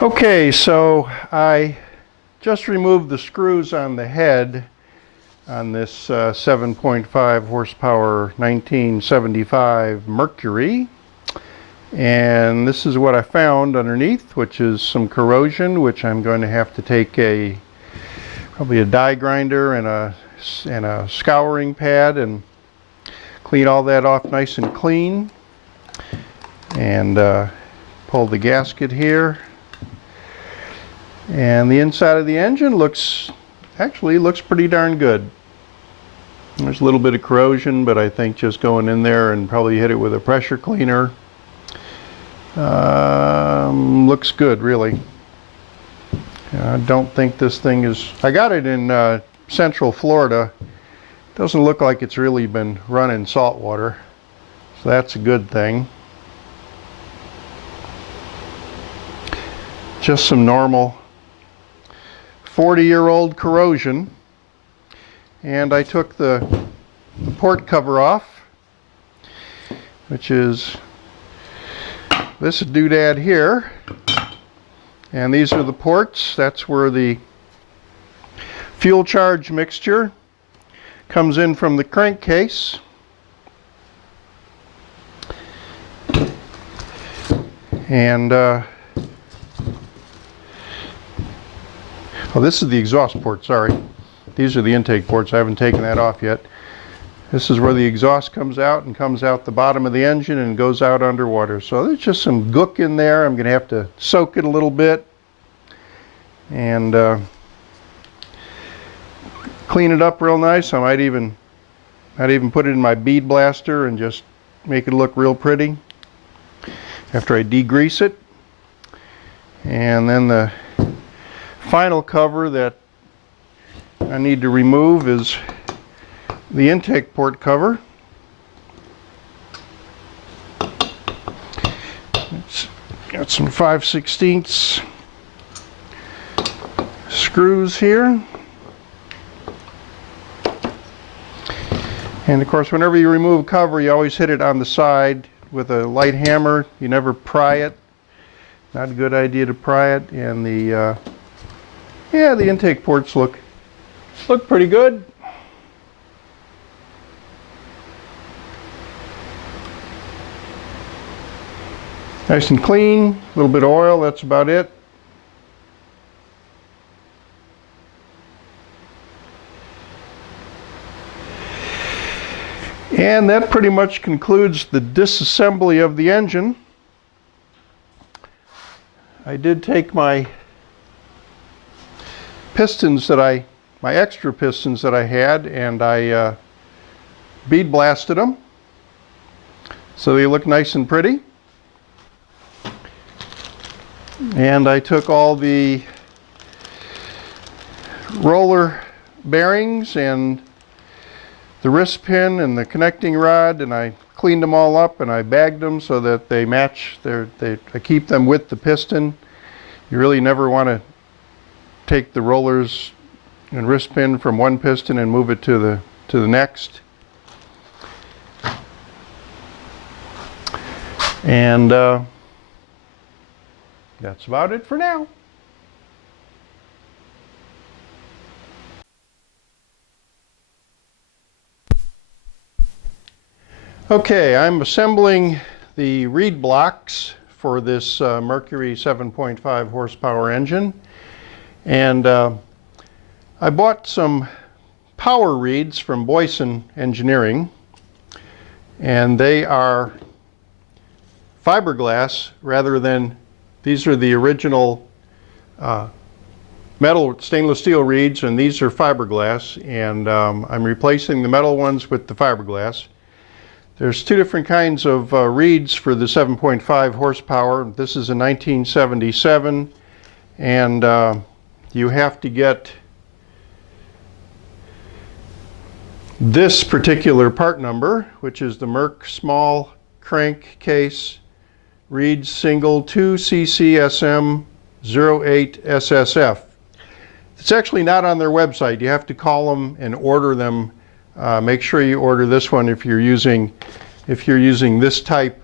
Okay, so I just removed the screws on the head on this 7.5 horsepower 1975 Mercury, and this is what I found underneath, which is some corrosion, which I'm going to have to take probably a die grinder and a scouring pad and clean all that off nice and clean, and pull the gasket here. And the inside of the engine actually looks pretty darn good. There's a little bit of corrosion, but I think just going in there and probably hit it with a pressure cleaner looks good, really. I don't think this thing is... I got it in Central Florida. Doesn't look like it's really been run in salt water, so that's a good thing. Just some normal 40-year-old corrosion, and I took the port cover off, which is this doodad here, and these are the ports. That's where the fuel charge mixture comes in from the crankcase, and oh, this is the exhaust port, sorry. These are the intake ports. I haven't taken that off yet. This is where the exhaust comes out and comes out the bottom of the engine and goes out underwater. So there's just some gook in there. I'm going to have to soak it a little bit and clean it up real nice. I might even put it in my bead blaster and just make it look real pretty after I degrease it. And then the final cover that I need to remove is the intake port cover. It's got some 5/16 screws here. And of course, whenever you remove a cover, you always hit it on the side with a light hammer. You never pry it. Not a good idea to pry it. And the intake ports look pretty good. Nice and clean, a little bit of oil, that's about it. And that pretty much concludes the disassembly of the engine. I did take my pistons my extra pistons that I had, and I bead blasted them so they look nice and pretty. And I took all the roller bearings and the wrist pin and the connecting rod, and I cleaned them all up and I bagged them so that they match. I keep them with the piston. You really never want to take the rollers and wrist pin from one piston and move it to the next. And that's about it for now. Okay, I'm assembling the reed blocks for this Mercury 7.5 horsepower engine, and I bought some power reeds from Boyson Engineering, and they are fiberglass rather than, these are the original metal stainless steel reeds, and these are fiberglass, and I'm replacing the metal ones with the fiberglass. There's two different kinds of reeds for the 7.5 horsepower. This is a 1977, and you have to get this particular part number, which is the Merc small crankcase reed single 2CCSM 08 SSF. It's actually not on their website. You have to call them and order them. Make sure you order this one if you're using this type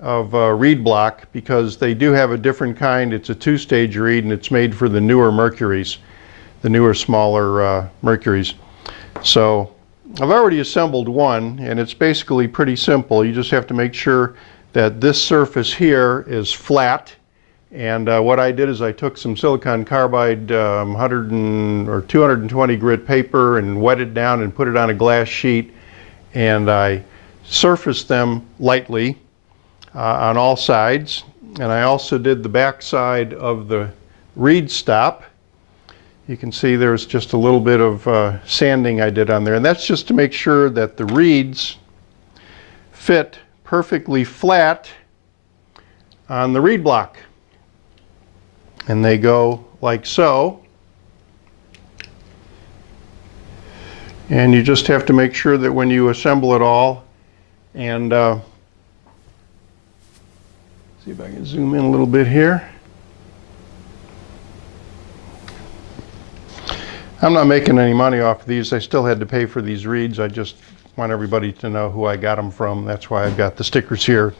of reed block, because they do have a different kind. It's a two-stage reed, and it's made for the newer Mercuries, the newer smaller Mercuries. So I've already assembled one, and it's basically pretty simple. You just have to make sure that this surface here is flat. And what I did is I took some silicon carbide 220 grit paper and wet it down and put it on a glass sheet, and I surfaced them lightly on all sides. And I also did the back side of the reed stop. You can see there's just a little bit of sanding I did on there, and that's just to make sure that the reeds fit perfectly flat on the reed block. And they go like so. And you just have to make sure that when you assemble it all, and see if I can zoom in a little bit here. I'm not making any money off of these. I still had to pay for these reeds. I just want everybody to know who I got them from. That's why I've got the stickers here.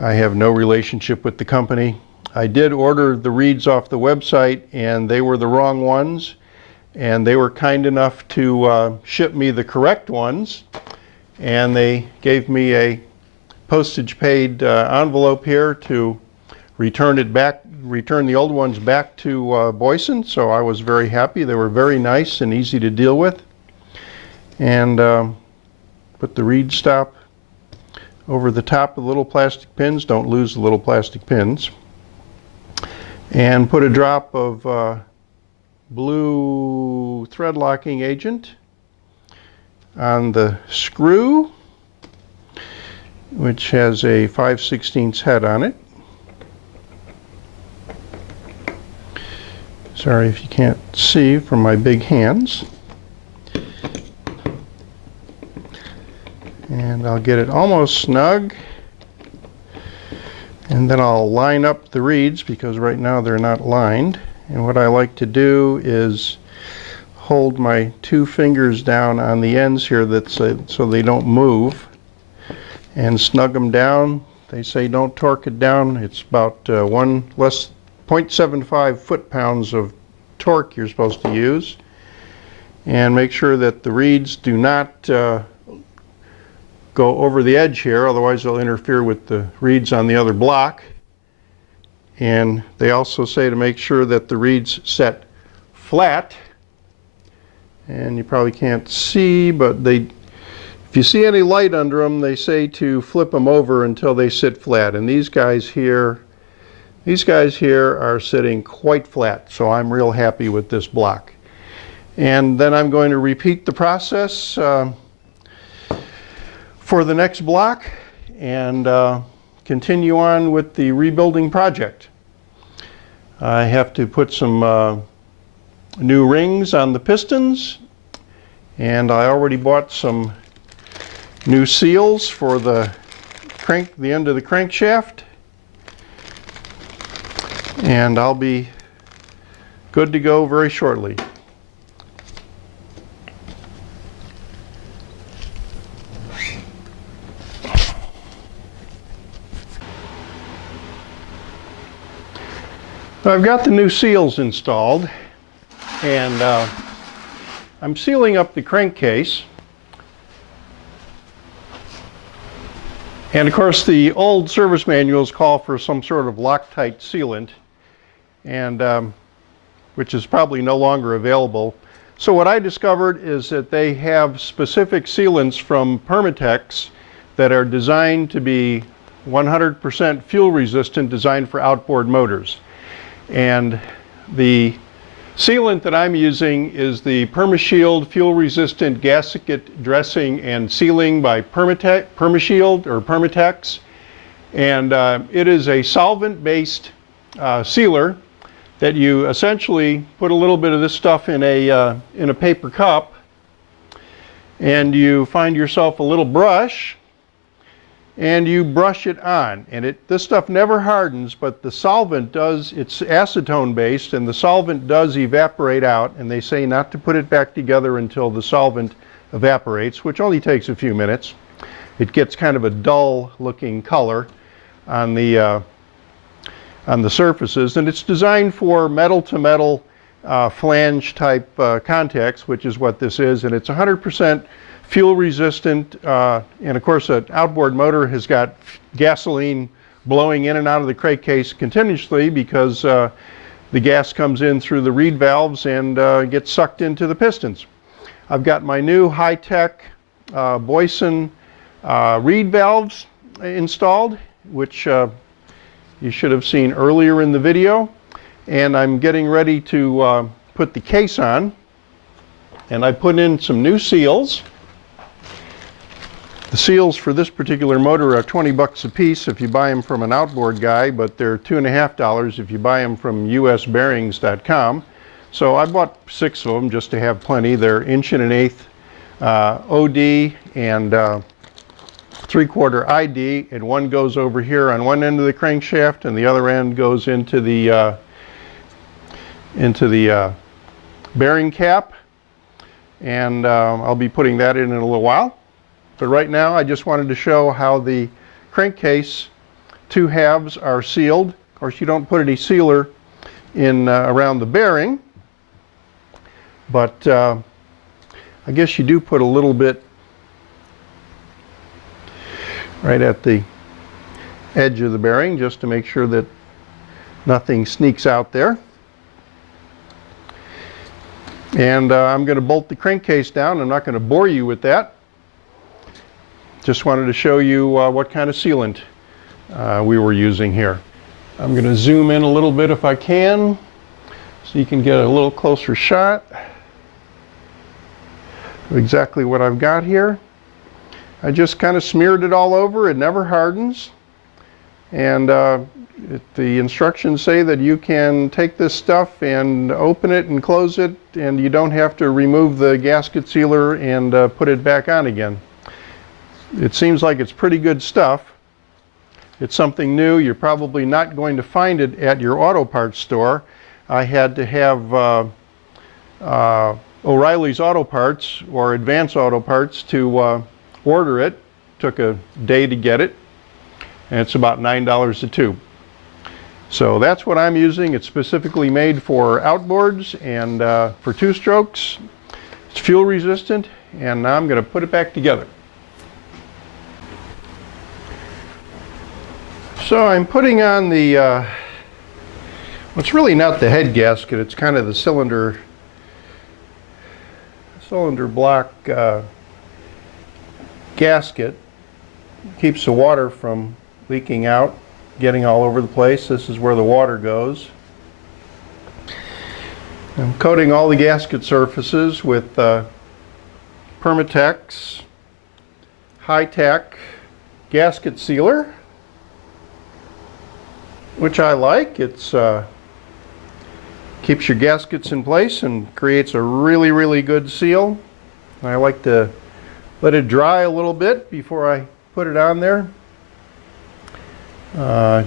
I have no relationship with the company. I did order the reeds off the website, and they were the wrong ones, and they were kind enough to ship me the correct ones, and they gave me a postage paid envelope here to return the old ones back to Boyson. So I was very happy. They were very nice and easy to deal with. And put the reed stop over the top of the little plastic pins. Don't lose the little plastic pins. And put a drop of blue thread locking agent on the screw, which has a 5/16 head on it. Sorry if you can't see from my big hands. And I'll get it almost snug. And then I'll line up the reeds, because right now they're not lined. And what I like to do is hold my two fingers down on the ends here so they don't move, and snug them down. They say don't torque it down. It's about 0.75 foot-pounds of torque you're supposed to use. And make sure that the reeds do not go over the edge here, otherwise they'll interfere with the reeds on the other block. And they also say to make sure that the reeds set flat. And you probably can't see, but if you see any light under them, they say to flip them over until they sit flat. And these guys here are sitting quite flat, so I'm real happy with this block. And then I'm going to repeat the process for the next block, and continue on with the rebuilding project. I have to put some new rings on the pistons, and I already bought some new seals for the end of the crankshaft, and I'll be good to go very shortly. So I've got the new seals installed, and I'm sealing up the crankcase. And of course the old service manuals call for some sort of Loctite sealant, and which is probably no longer available. So what I discovered is that they have specific sealants from Permatex that are designed to be 100% fuel resistant, designed for outboard motors. And the sealant that I'm using is the PermaShield Fuel Resistant Gasket Dressing and Sealing by PermaShield or Permatex. And it is a solvent-based sealer that you essentially put a little bit of this stuff in a paper cup, and you find yourself a little brush, and you brush it on. And this stuff never hardens, but the solvent does. It's acetone based, and the solvent does evaporate out, and they say not to put it back together until the solvent evaporates, which only takes a few minutes. It gets kind of a dull looking color, on the surfaces, and it's designed for metal to metal flange type contacts, which is what this is, and it's 100% fuel resistant, and of course an outboard motor has got gasoline blowing in and out of the crankcase continuously because the gas comes in through the reed valves and gets sucked into the pistons. I've got my new high-tech Boyson reed valves installed, which you should have seen earlier in the video, and I'm getting ready to put the case on, and I put in some new seals. The seals for this particular motor are 20 bucks a piece if you buy them from an outboard guy, but they're $2.50 if you buy them from usbearings.com. So I bought 6 of them just to have plenty. They're 1 1/8 OD and 3/4 ID, and one goes over here on one end of the crankshaft and the other end goes into the bearing cap, and I'll be putting that in a little while. But right now I just wanted to show how the crankcase 2 halves are sealed. Of course, you don't put any sealer in around the bearing, but I guess you do put a little bit right at the edge of the bearing just to make sure that nothing sneaks out there. And I'm going to bolt the crankcase down. I'm not going to bore you with that. Just wanted to show you what kind of sealant we were using here. I'm going to zoom in a little bit if I can so you can get a little closer shot of exactly what I've got here. I just kind of smeared it all over. It never hardens, and the instructions say that you can take this stuff and open it and close it, and you don't have to remove the gasket sealer and put it back on again. It seems like it's pretty good stuff. It's something new. You're probably not going to find it at your auto parts store. I had to have O'Reilly's Auto Parts or Advance Auto Parts to order it. Took a day to get it, and it's about $9 a tube. So that's what I'm using. It's specifically made for outboards and for 2-strokes. It's fuel resistant, and now I'm going to put it back together. So I'm putting on the, well, it's really not the head gasket, it's kind of the cylinder block gasket. Keeps the water from leaking out, getting all over the place. This is where the water goes. I'm coating all the gasket surfaces with permatex high-tech gasket sealer, which I like. It's keeps your gaskets in place and creates a really good seal. I like to let it dry a little bit before I put it on there.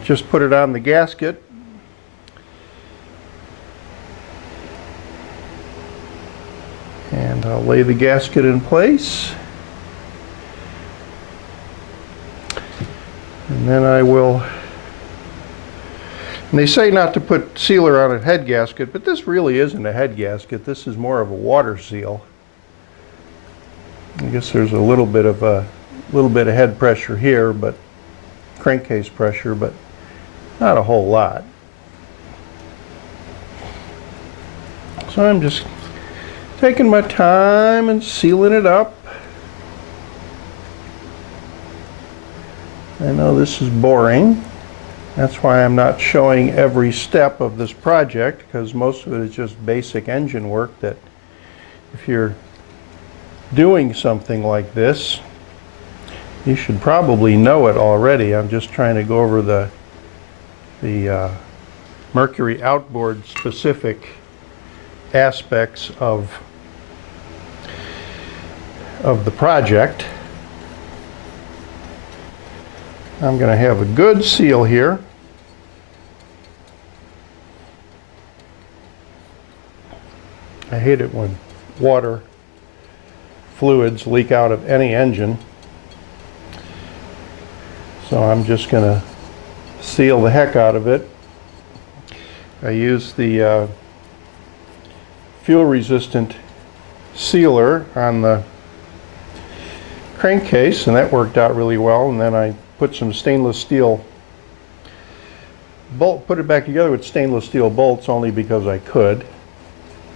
Just put it on the gasket. And I'll lay the gasket in place. And then I will, and they say not to put sealer on a head gasket, but this really isn't a head gasket. This is more of a water seal. I guess there's a little bit of head pressure here, but crankcase pressure, but not a whole lot. So I'm just taking my time and sealing it up. I know this is boring. That's why I'm not showing every step of this project, because most of it is just basic engine work that if you're doing something like this, you should probably know it already. I'm just trying to go over the Mercury Outboard specific aspects of the project. I'm going to have a good seal here. I hate it when water fluids leak out of any engine. So I'm just going to seal the heck out of it. I used the fuel resistant sealer on the crankcase, and that worked out really well. And then I put some stainless steel put it back together with stainless steel bolts only because I could.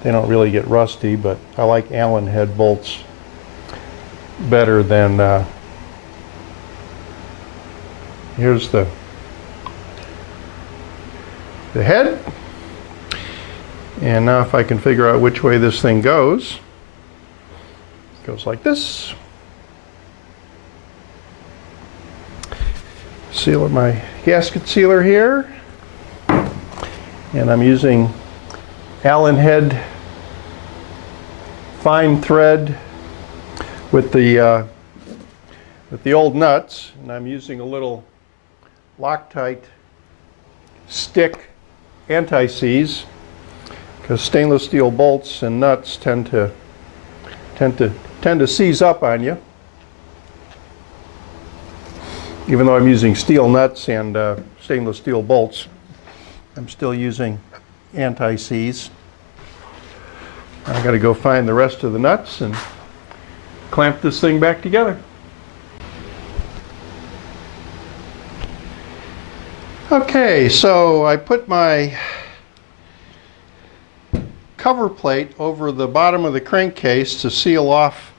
They don't really get rusty, but I like Allen head bolts better than here's the head. And now if I can figure out which way this thing goes, it goes like this. Seal my gasket sealer here, and I'm using Allen head fine thread with the old nuts, and I'm using a little Loctite stick anti-seize because stainless steel bolts and nuts tend to seize up on you. Even though I'm using steel nuts and stainless steel bolts, I'm still using anti-seize. I got to go find the rest of the nuts and clamp this thing back together. Okay, so I put my cover plate over the bottom of the crankcase to seal off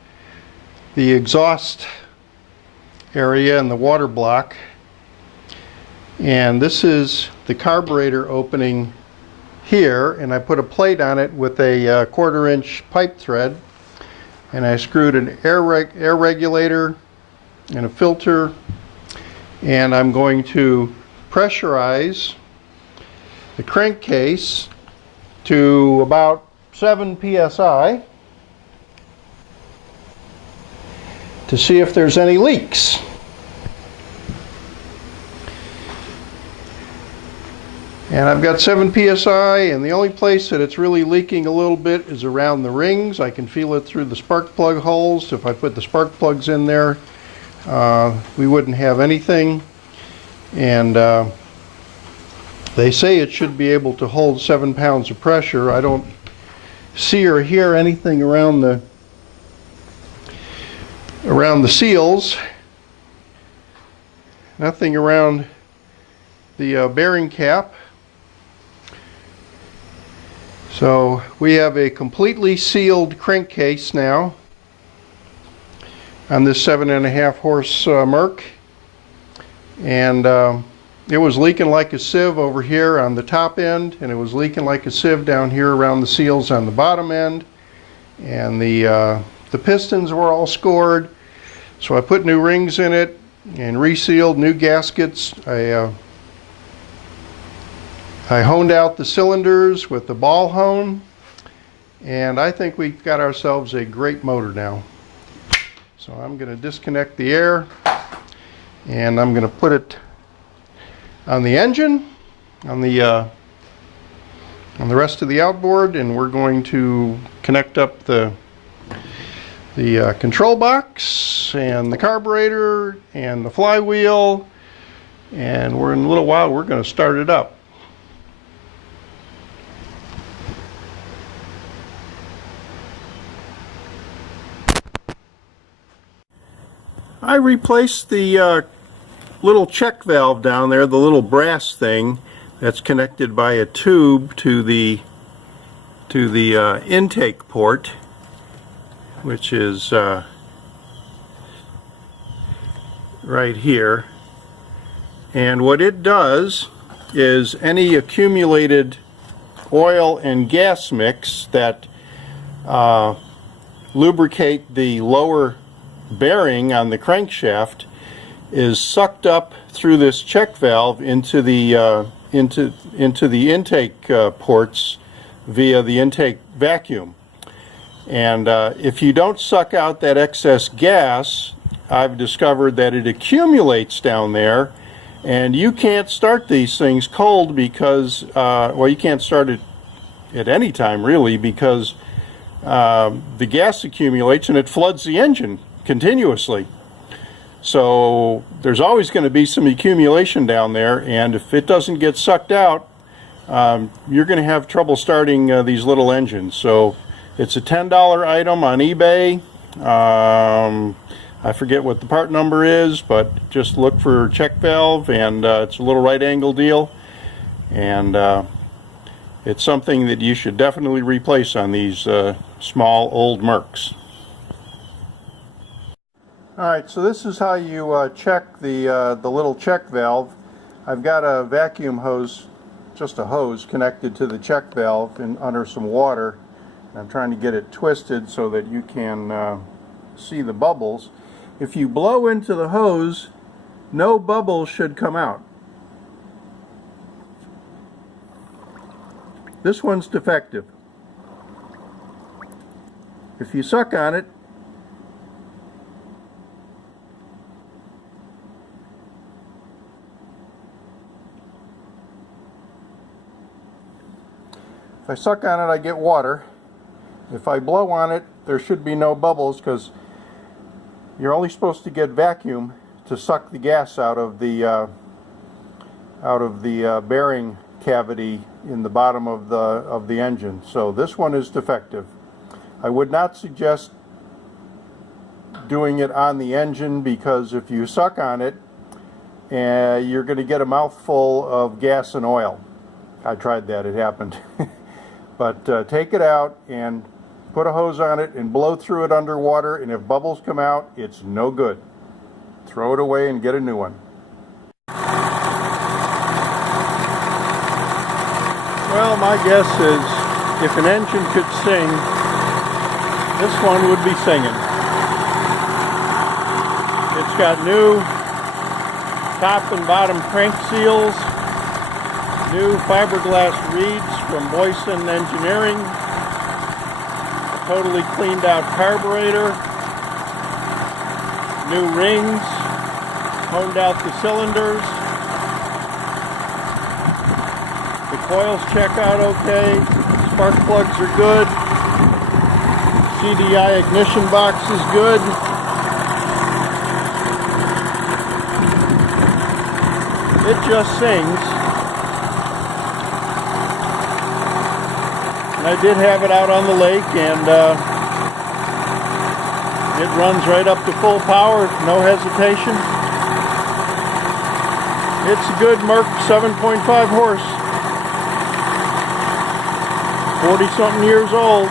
the exhaust area and the water block, and this is the carburetor opening here, and I put a plate on it with a 1/4 inch pipe thread, and I screwed an air regulator and a filter, and I'm going to pressurize the crankcase to about 7 psi to see if there's any leaks. And I've got 7 psi, and the only place that it's really leaking a little bit is around the rings. I can feel it through the spark plug holes. If I put the spark plugs in there, we wouldn't have anything. And they say it should be able to hold 7 pounds of pressure. I don't see or hear anything around the seals, nothing around the bearing cap. So we have a completely sealed crankcase now on this 7.5 horse Merc, and it was leaking like a sieve over here on the top end, and it was leaking like a sieve down here around the seals on the bottom end, and the pistons were all scored. So I put new rings in it and resealed, new gaskets. I honed out the cylinders with the ball hone, and I think we've got ourselves a great motor now. So I'm going to disconnect the air, and I'm going to put it on the engine, on the rest of the outboard, and we're going to connect up the control box and the carburetor and the flywheel, and in a little while we're going to start it up. I replaced the little check valve down there, the little brass thing that's connected by a tube to the intake port, which is right here. And what it does is any accumulated oil and gas mix that lubricate the lower bearing on the crankshaft is sucked up through this check valve into the intake ports via the intake vacuum. And if you don't suck out that excess gas, I've discovered that it accumulates down there, and you can't start these things cold because, well, you can't start it at any time really, because the gas accumulates and it floods the engine continuously. So there's always going to be some accumulation down there, and if it doesn't get sucked out, you're going to have trouble starting these little engines. So it's a $10 item on eBay. I forget what the part number is, but just look for check valve, and it's a little right angle deal, and it's something that you should definitely replace on these small old Mercs. Alright, so this is how you check the little check valve. I've got a vacuum hose, just a hose, connected to the check valve under some water. I'm trying to get it twisted so that you can see the bubbles. If you blow into the hose, no bubbles should come out. This one's defective. If you suck on it, if I suck on it, I get water. If I blow on it, there should be no bubbles, because you're only supposed to get vacuum to suck the gas out of the bearing cavity in the bottom of the engine. So this one is defective. I would not suggest doing it on the engine, because if you suck on it, you're going to get a mouthful of gas and oil. I tried that, it happened. But take it out and put a hose on it and blow through it underwater, and if bubbles come out, it's no good. Throw it away and get a new one. Well, my guess is if an engine could sing, this one would be singing. It's got new top and bottom crank seals, new fiberglass reeds from Boyson Engineering, a totally cleaned out carburetor, new rings, honed out the cylinders, the coils check out okay, spark plugs are good, CDI ignition box is good. It just sings. And I did have it out on the lake, and it runs right up to full power, no hesitation. It's a good Merc 7.5 horse. 40-something years old.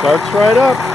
Starts right up.